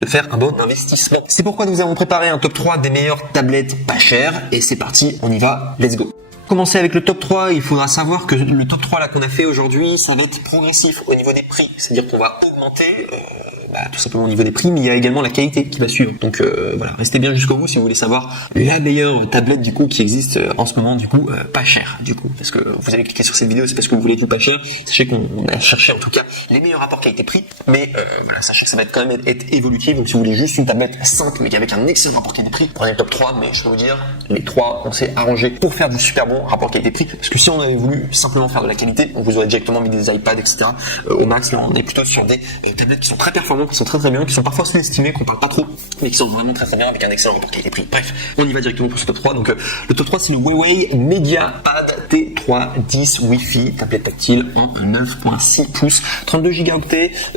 de faire un bon investissement. C'est pourquoi nous avons préparé un top 3 des meilleures tablettes pas chères et c'est parti, on y va, let's go. Commencer avec le top 3, il faudra savoir que le top 3 là qu'on a fait aujourd'hui, ça va être progressif au niveau des prix, c'est-à-dire qu'on va augmenter tout simplement au niveau des prix, mais il y a également la qualité qui va suivre. Donc voilà, restez bien jusqu'au bout si vous voulez savoir la meilleure tablette du coup qui existe en ce moment du coup pas chère du coup, parce que vous avez cliqué sur cette vidéo, c'est parce que vous voulez du pas cher. Sachez qu'on a cherché en tout cas les meilleurs rapports qualité-prix, mais voilà, sachez que ça va être quand même être évolutif. Donc si vous voulez juste une tablette simple mais avec un excellent rapport qualité-prix, prenez le top 3, mais je peux vous dire les 3 on s'est arrangé pour faire du super bon rapport qualité-prix, parce que si on avait voulu simplement faire de la qualité, on vous aurait directement mis des iPads etc au max. Là on est plutôt sur des tablettes qui sont très performantes, qui sont très bien, qui sont parfois sous-estimées, qu'on parle pas trop, mais qui sont vraiment très bien avec un excellent rapport qualité-prix. Bref, on y va directement pour ce top 3. Donc le top 3 c'est le Huawei MediaPad T3 10 Wi-Fi, tablette tactile en 9.6 pouces, 32 Go,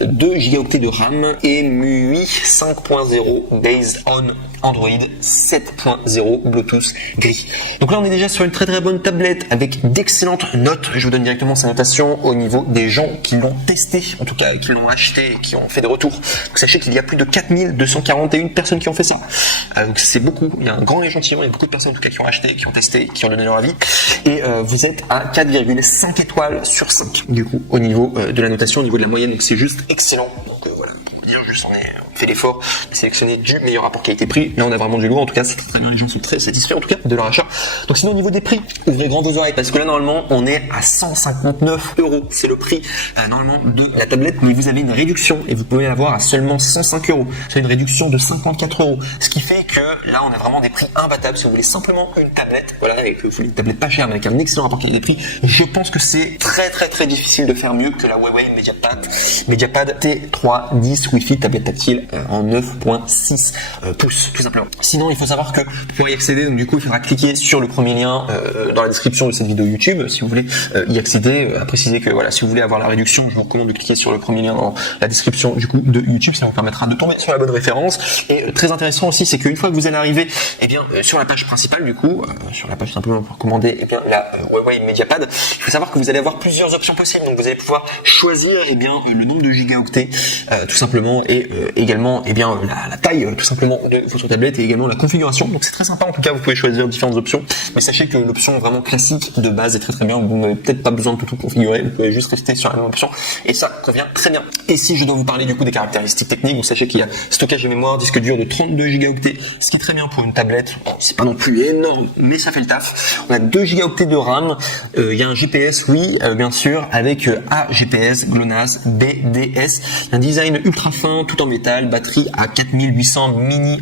2 Go de RAM et MUI 5.0 based on Android 7.0 Bluetooth gris. Donc là on est déjà sur une très bonne tablette avec d'excellentes notes. Je vous donne directement sa notation au niveau des gens qui l'ont testé, en tout cas qui l'ont acheté et qui ont fait des retours. Donc sachez qu'il y a plus de 4241 personnes qui ont fait ça. Donc c'est beaucoup, il y a un grand échantillon, il y a beaucoup de personnes en tout cas qui ont acheté, qui ont testé, qui ont donné leur avis. Et vous êtes à 4,5 étoiles sur 5 du coup au niveau de la notation, au niveau de la moyenne. Donc c'est juste excellent. Donc voilà. Juste on fait l'effort de sélectionner du meilleur rapport qualité-prix. Là on a vraiment du lourd, en tout cas c'est très bien, les gens sont très satisfaits en tout cas de leur achat. Donc sinon au niveau des prix, ouvrez grand vos oreilles parce que là normalement on est à 159 €, c'est le prix normalement de la tablette, mais vous avez une réduction et vous pouvez l'avoir à seulement 105 €. C'est une réduction de 54 €, ce qui fait que là on a vraiment des prix imbattables. Si vous voulez simplement une tablette, voilà, et que vous voulez une tablette pas chère mais avec un excellent rapport qualité-prix, je pense que c'est très difficile de faire mieux que la Huawei MediaPad T3 10 Wi-Fi tablette tactile en 9.6 pouces tout simplement. Sinon il faut savoir que pour y accéder, donc du coup il faudra cliquer sur le premier lien dans la description de cette vidéo YouTube si vous voulez y accéder. À préciser que voilà, si vous voulez avoir la réduction, je vous recommande de cliquer sur le premier lien dans la description du coup de YouTube, ça vous permettra de tomber sur la bonne référence. Et très intéressant aussi, c'est qu'une fois que vous allez arriver sur la page principale du coup, sur la page simplement pour commander la Huawei MediaPad, il faut savoir que vous allez avoir plusieurs options possibles. Donc vous allez pouvoir choisir le nombre de gigaoctets tout simplement, et également la taille tout simplement de votre tablette et également la configuration. Donc c'est très sympa, en tout cas vous pouvez choisir différentes options, mais sachez que l'option vraiment classique de base est très bien. Vous n'avez peut-être pas besoin de tout configurer, vous pouvez juste rester sur la même option et ça convient très bien. Et si je dois vous parler du coup des caractéristiques techniques, donc sachez qu'il y a stockage de mémoire, disque dur de 32 Go, ce qui est très bien pour une tablette. Bon, c'est pas non plus énorme mais ça fait le taf. On a 2 Go de RAM, il y a un GPS, oui bien sûr, avec AGPS, GLONASS, BDS, un design ultra fin tout en métal, batterie à 4800 mAh,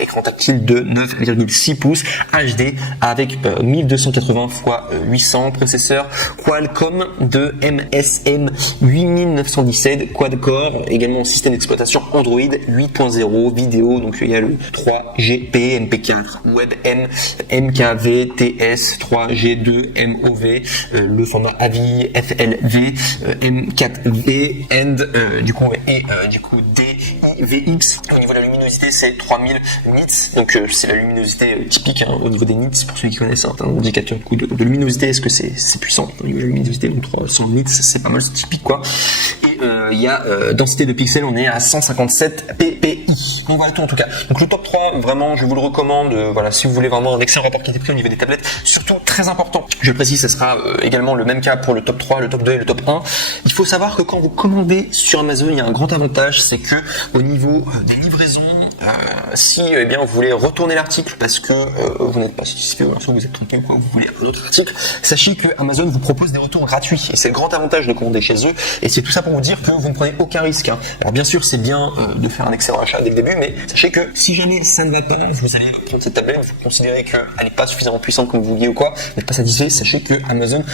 écran tactile de 9,6 pouces, HD avec 1280 x 800, processeur Qualcomm de MSM 8917 quad-core, également système d'exploitation Android 8.0, vidéo, donc il y a le 3GP, MP4, WebM, MKV, TS, 3G2, MOV, le format AVI, FLV, M4V, and du coup DIVX. Au niveau de la luminosité, c'est 3000 nits, donc c'est la luminosité typique au niveau des nits pour ceux qui connaissent, un indicateur de luminosité. Est-ce que c'est puissant au niveau de la luminosité? Donc 300 nits, c'est pas mal, c'est typique quoi. Et il y a densité de pixels, on est à 157 ppi. Donc voilà tout en tout cas. Donc le top 3, vraiment je vous le recommande, voilà, si vous voulez vraiment un excellent rapport qualité-prix au niveau des tablettes, surtout très important. Je précise, ce sera également le même cas pour le top 3, le top 2 et le top 1. Il faut savoir que quand vous commandez sur Amazon, il y a un grand avantage, c'est que au niveau des livraisons, si vous voulez retourner l'article parce que vous n'êtes pas satisfait ou soit vous êtes trompé ou quoi, vous voulez un autre article, sachez que Amazon vous propose des retours gratuits et c'est le grand avantage de commander chez eux. Et c'est tout ça pour vous dire que vous ne prenez aucun risque. Alors bien sûr c'est bien de faire un excellent achat dès le début, mais sachez que si jamais ça ne va pas, vous allez prendre cette tablette, vous considérez qu'elle n'est pas suffisamment puissante comme vous vouliez ou quoi, vous n'êtes pas satisfait, sachez que Amazon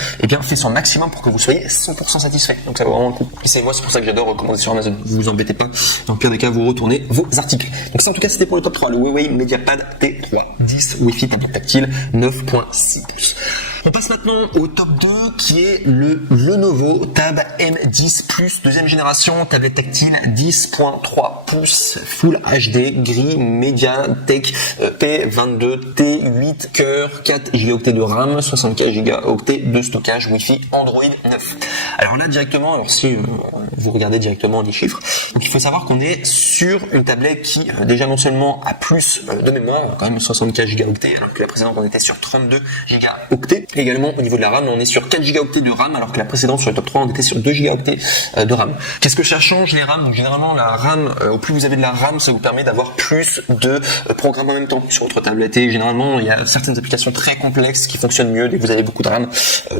fait son maximum pour que vous soyez 100% satisfait. Donc ça vaut vraiment le coup. Et c'est pour ça que j'adore recommander sur Amazon. Vous vous embêtez pas. Dans le pire des cas, vous retournez vos articles. Donc ça en tout cas c'était pour le top 3, le Huawei MediaPad T3 10 Wi-Fi tablette tactile 9.6 pouces. On passe maintenant au top 2 qui est le Lenovo Tab M10 Plus, deuxième génération, tablette tactile 10.3 pouces, Full HD, gris, MediaTek P22, T8 cœur, 4 Go de RAM, 64 Go de stockage, Wi-Fi, Android 9. Alors là directement, alors si vous regardez directement les chiffres, donc il faut savoir qu'on est sur une tablette qui déjà non seulement a plus de mémoire, quand même 64 Go, alors que la précédente on était sur 32 Go. Et également au niveau de la RAM, on est sur 4 Go de RAM, alors que la précédente sur le top 3 on était sur 2 Go de RAM. Qu'est-ce que ça change les RAM? Donc généralement la RAM, au plus vous avez de la RAM, ça vous permet d'avoir plus de programmes en même temps sur votre tablette. Et généralement il y a certaines applications très complexes qui fonctionnent mieux dès que vous avez beaucoup de RAM.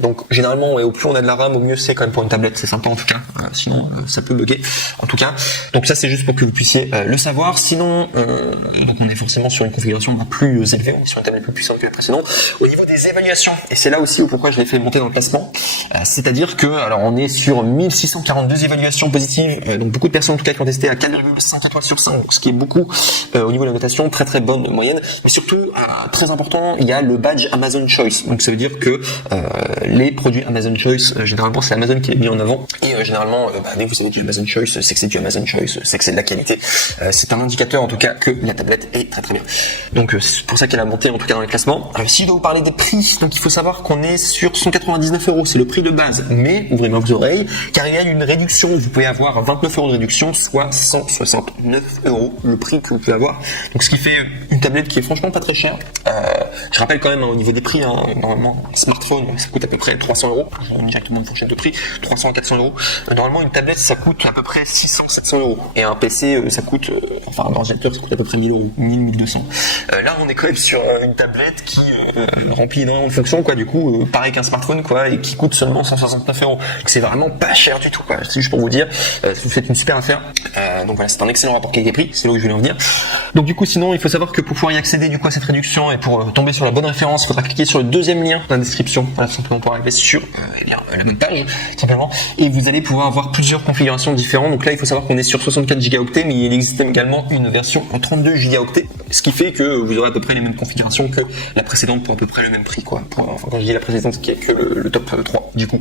Donc généralement au plus on a de la RAM, au mieux c'est quand même pour une tablette, c'est sympa en tout cas. Sinon ça peut bugger en tout cas. Donc ça c'est juste pour que vous puissiez le savoir. Sinon donc on est forcément sur une configuration plus élevée, on est sur une tablette plus puissante que la précédente. Au niveau des évaluations, et c'est là aussi pourquoi je l'ai fait monter dans le classement, c'est-à-dire que alors on est sur 1642 évaluations positives, donc beaucoup de personnes en tout cas qui ont testé à 4,5 étoiles sur 5, donc ce qui est beaucoup au niveau de la notation, très très bonne moyenne. Mais surtout très important, il y a le badge Amazon Choice, donc ça veut dire que les produits Amazon Choice, généralement c'est Amazon qui les met en avant, et généralement dès que vous avez du Amazon Choice, c'est que c'est du Amazon Choice, c'est que c'est de la qualité. C'est un indicateur en tout cas que la tablette est très très bien. Donc c'est pour ça qu'elle a monté en tout cas dans les classements. Si je dois vous parler des prix, donc il faut savoir qu'on est sur 199 €, c'est le prix de base, mais ouvrez bien vos oreilles, car il y a une réduction, vous pouvez avoir 29 € de réduction, soit 169 € le prix que vous pouvez avoir. Donc ce qui fait une tablette qui est franchement pas très chère. Je rappelle quand même au niveau des prix, normalement un smartphone ça coûte à peu près 300 €, je mets directement une fourchette de prix, 300 à 400 €. Normalement une tablette ça coûte à peu près 600-700 €, et un PC ça coûte, enfin un ordinateur ça coûte à peu près 1000 €, 1000-1200. Là on est quand même sur une tablette qui remplit énormément de fonctions quoi, du coup pareil qu'un smartphone quoi, et qui coûte seulement 169 €. Donc c'est vraiment pas cher du tout quoi, c'est juste pour vous dire, vous faites une super affaire. Donc voilà, c'est un excellent rapport qualité-prix, c'est là où je voulais en venir. Donc du coup sinon il faut savoir que pour pouvoir y accéder du coup à cette réduction et pour tomber sur la bonne référence, il faudra cliquer sur le deuxième lien dans la description, voilà, simplement pour arriver sur la bonne page simplement, et vous allez pouvoir avoir plusieurs configurations différentes. Donc là il faut savoir qu'on est sur 64 Go, mais il existe également une version en 32 Go, ce qui fait que vous aurez à peu près les mêmes configurations que la précédente pour à peu près le même prix quoi. Enfin quand je dis la précédente, c'est que le top 3 du coup.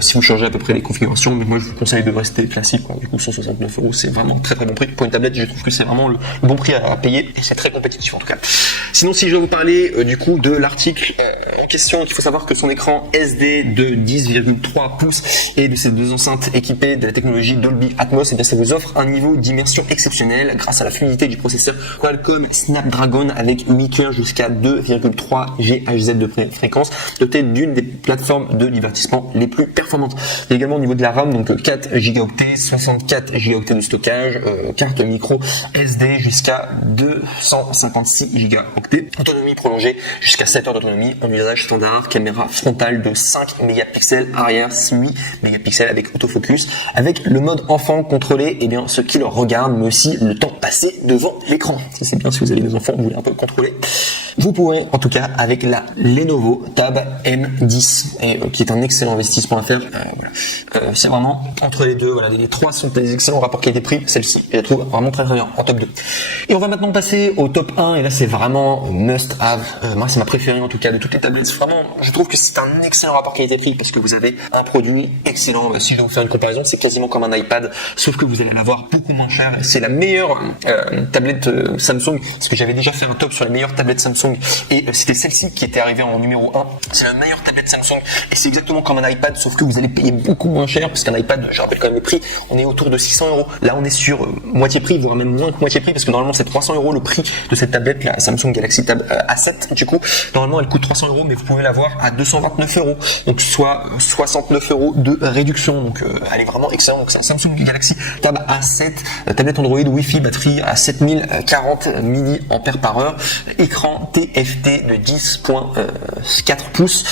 Si vous changez à peu près les configurations, mais moi je vous conseille de rester classique quoi. Du coup 169 € c'est vraiment très très bon prix pour une tablette, je trouve que c'est vraiment le bon prix à payer, et c'est très compétitif en tout cas. Sinon si je vais vous parler du coup de l'article en question, il faut savoir que son écran SD de 10,3 pouces et de ses deux enceintes équipées de la technologie Dolby Atmos, et bien ça vous offre un niveau d'immersion exceptionnel grâce à la fluidité du processeur Qualcomm Snapdragon avec 8 cœurs jusqu'à 2,3 GHz de fréquence, doté d'une des plateformes de divertissement les plus performantes. Et également au niveau de la RAM, donc 4 Go, 64 Go de stockage, carte micro SD jusqu'à 256 Go, autonomie prolongée jusqu'à 7 heures d'autonomie en usage standard, caméra frontale de 5 mégapixels, arrière 8 mégapixels avec autofocus, avec le mode enfant contrôlé, et bien ce qui le regarde, mais aussi le temps passé devant l'écran. C'est bien si vous avez des enfants, vous voulez un peu contrôler. Vous pourrez, en tout cas, avec la Lenovo Tab M10, qui est un excellent investissement à faire. Voilà. C'est vraiment entre les deux. Voilà, les trois sont des excellents rapports qualité-prix. Celle-ci, je la trouve vraiment très très bien en top 2. Et on va maintenant passer au top 1. Et là, c'est vraiment must-have. Moi, c'est ma préférée en tout cas de toutes les tablettes. Vraiment, je trouve que c'est un excellent rapport qualité-prix parce que vous avez un produit excellent. Si je dois vous faire une comparaison, c'est quasiment comme un iPad, sauf que vous allez l'avoir beaucoup moins cher. C'est la meilleure tablette Samsung, parce que j'avais déjà fait un top sur les meilleures tablettes Samsung, et c'était celle-ci qui était arrivée en numéro 1. C'est la meilleure tablette Samsung, et c'est exactement comme un iPad, sauf que vous allez payer beaucoup moins cher, parce qu'un iPad, je rappelle quand même le prix, on est autour de 600 €. Là, on est sur moitié prix, voire même moins que moitié prix, parce que normalement c'est 300 € le prix de cette tablette, la Samsung Galaxy Tab A7. Du coup, normalement elle coûte 300 €, mais vous pouvez l'avoir à 229 €, donc soit 69 € de réduction. Donc elle est vraiment excellente. Donc c'est un Samsung Galaxy Tab A7, tablette Android, Wi-Fi, batterie à 7040 mAh, écran TFT de 10.4 pouces,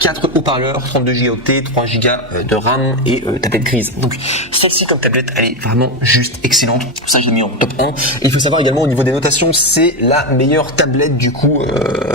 4 haut-parleurs, 32 Go, 3 Go de RAM, et tablette grise. Donc celle-ci comme tablette, elle est vraiment juste excellente. Ça, je l'ai mis en top 1. Et il faut savoir également au niveau des notations, c'est la meilleure tablette du coup,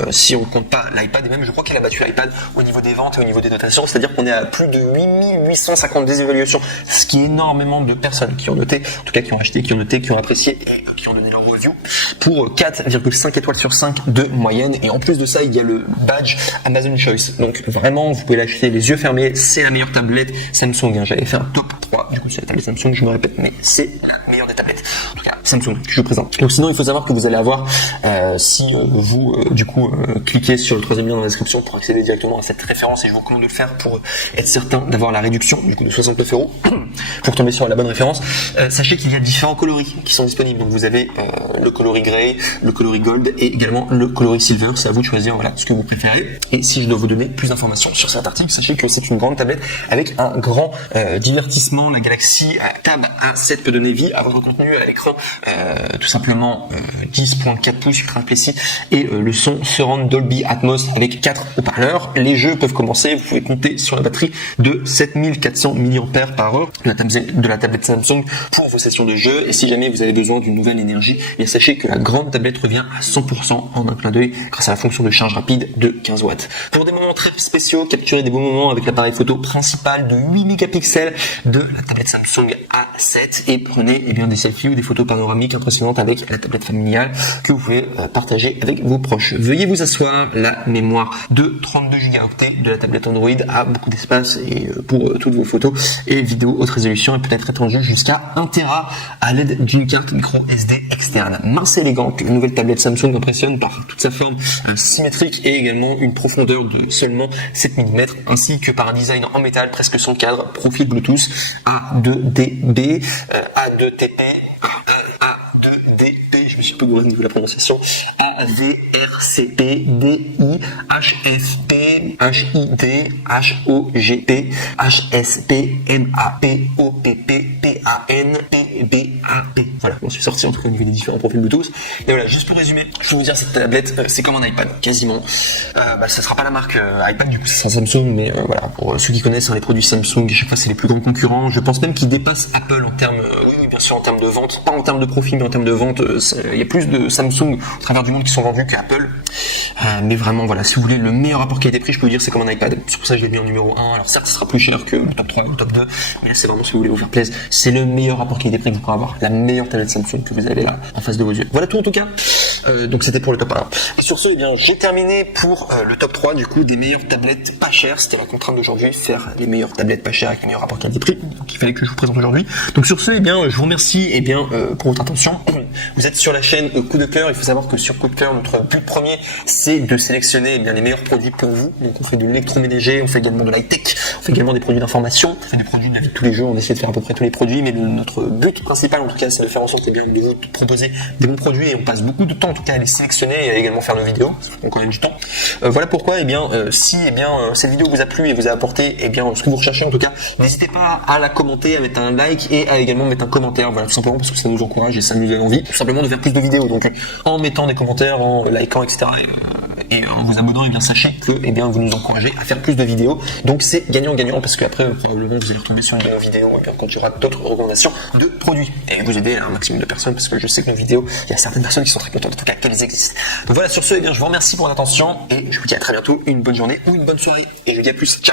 si on compte pas l'iPad, et même je crois qu'elle a battu l'iPad au niveau des ventes et au niveau des notations, c'est-à-dire qu'on est à plus de 8852 évaluations, ce qui est énormément de personnes qui ont noté, en tout cas qui ont acheté, qui ont noté, qui ont apprécié, et qui ont donné leur review pour 4,5 étoiles sur 5 de moyenne. Et en plus de ça, il y a le badge Amazon Choice. Donc vraiment, vous pouvez l'acheter les yeux fermés. C'est la meilleure tablette Samsung. J'avais fait un top 3. Du coup, c'est la tablette Samsung, je me répète, mais c'est la meilleure des tablettes. En tout cas, Samsung que je vous présente. Donc sinon, il faut savoir que vous allez avoir, si vous cliquez sur le troisième lien dans la description pour accéder directement à cette référence, et je vous recommande de le faire pour être certain d'avoir la réduction du coup de 69 € pour tomber sur la bonne référence. Sachez qu'il y a différents coloris qui sont disponibles. Donc vous avez le coloris grey, le coloris gold et également le coloris silver. C'est à vous de choisir ce que vous préférez. Et si je dois vous donner plus d'informations sur cet article, sachez que c'est une grande tablette avec un grand divertissement. La Galaxy Tab A7 peut donner vie à votre contenu à l'écran, tout simplement 10.4 pouces Ultra Plessis et le son Surround Dolby Atmos avec 4 haut-parleurs. Les jeux peuvent commencer, vous pouvez compter sur la batterie de 7400 mAh de la tablette Samsung pour vos sessions de jeu. Et si jamais vous avez besoin d'une nouvelle énergie, et sachez que la grande tablette revient à 100% en un clin d'œil grâce à la fonction de charge rapide de 15 watts. Pour des moments très spéciaux, capturez des beaux moments avec l'appareil photo principal de 8 mégapixels de la tablette Samsung A7 et prenez des selfies ou des photos panoramiques impressionnantes avec la tablette familiale que vous pouvez partager avec vos proches. Veuillez vous asseoir, la mémoire de 32 Go de la tablette Android a beaucoup d'espace et pour toutes vos photos et vidéos haute résolution et peut être étendue jusqu'à 1 Tera à l'aide d'une carte micro SD externe. Mince et élégante, la nouvelle tablette Samsung impressionne par toute sa forme symétrique et également une profondeur de seulement 7 mm ainsi que par un design en métal presque sans cadre, profil Bluetooth A2DB, A2TP, A2DP, je me suis un peu gouré au niveau de la prononciation, AVRCP, DI, HFP, HID, HOGP, HSP, MAP, OPP, PAN, PBAP. Voilà, on suis sorti en tout cas au niveau des différents profils Bluetooth. Et voilà, juste pour résumer, je vais vous dire, cette tablette, c'est comme un iPad, quasiment. Ça sera pas la marque iPad, du coup, c'est Samsung, mais voilà, pour ceux qui connaissent les produits Samsung, à chaque fois, c'est les plus grands concurrents. Je pense même qu'ils dépassent Apple en termes, oui, bien sûr, en termes de vente, pas en termes de profit, mais en termes de vente. Il y a plus de Samsung au travers du monde qui sont vendus qu'Apple. Mais vraiment, voilà, si vous voulez le meilleur rapport qualité-prix, je peux vous dire, c'est comme un iPad. C'est pour ça que je l'ai mis en numéro 1. Alors certes, ce sera plus cher que le top 3 et le top 2, mais là, c'est vraiment, si vous voulez vous faire plaisir, c'est le meilleur rapport qualité-prix que vous pourrez avoir. La meilleure tablette Samsung que vous avez là, en face de vos yeux. Voilà tout en tout cas. Donc c'était pour le top 1. Et sur ce, j'ai terminé pour le top 3 du coup des meilleures tablettes pas chères. C'était la contrainte d'aujourd'hui, faire les meilleures tablettes pas chères avec les meilleurs rapports qualité-prix. Donc il fallait que je vous présente aujourd'hui. Donc sur ce, je vous remercie pour votre attention. Vous êtes sur la chaîne Coup de Cœur. Il faut savoir que sur Coup de Cœur, notre but premier, c'est de sélectionner les meilleurs produits pour vous. Donc on fait de l'électroménager, on fait également de l'high-tech, on fait également des produits d'information, on fait des produits de la vie de tous les jours. On essaie de faire à peu près tous les produits, mais notre but principal en tout cas, c'est de faire en sorte de vous proposer des bons produits et on passe beaucoup de temps en tout cas à les sélectionner et à également faire nos vidéos. Ça prend quand même du temps. Voilà pourquoi, si cette vidéo vous a plu et vous a apporté ce que vous recherchez en tout cas, n'hésitez pas à la commenter, à mettre un like et à également mettre un commentaire. Voilà, tout simplement parce que ça nous encourage et ça nous donne envie tout simplement de faire plus de vidéos. Donc en mettant des commentaires, en likant, etc. Et en vous abonnant, sachez que vous nous encouragez à faire plus de vidéos. Donc c'est gagnant-gagnant parce qu'après probablement vous allez retomber sur une bonne vidéo quand il y aura d'autres recommandations de produits et vous aider un maximum de personnes parce que je sais que nos vidéos, il y a certaines personnes qui sont très contentes en tout cas qu'elles existent. Donc voilà, sur ce, je vous remercie pour votre attention et je vous dis à très bientôt, une bonne journée ou une bonne soirée et je vous dis à plus. Ciao.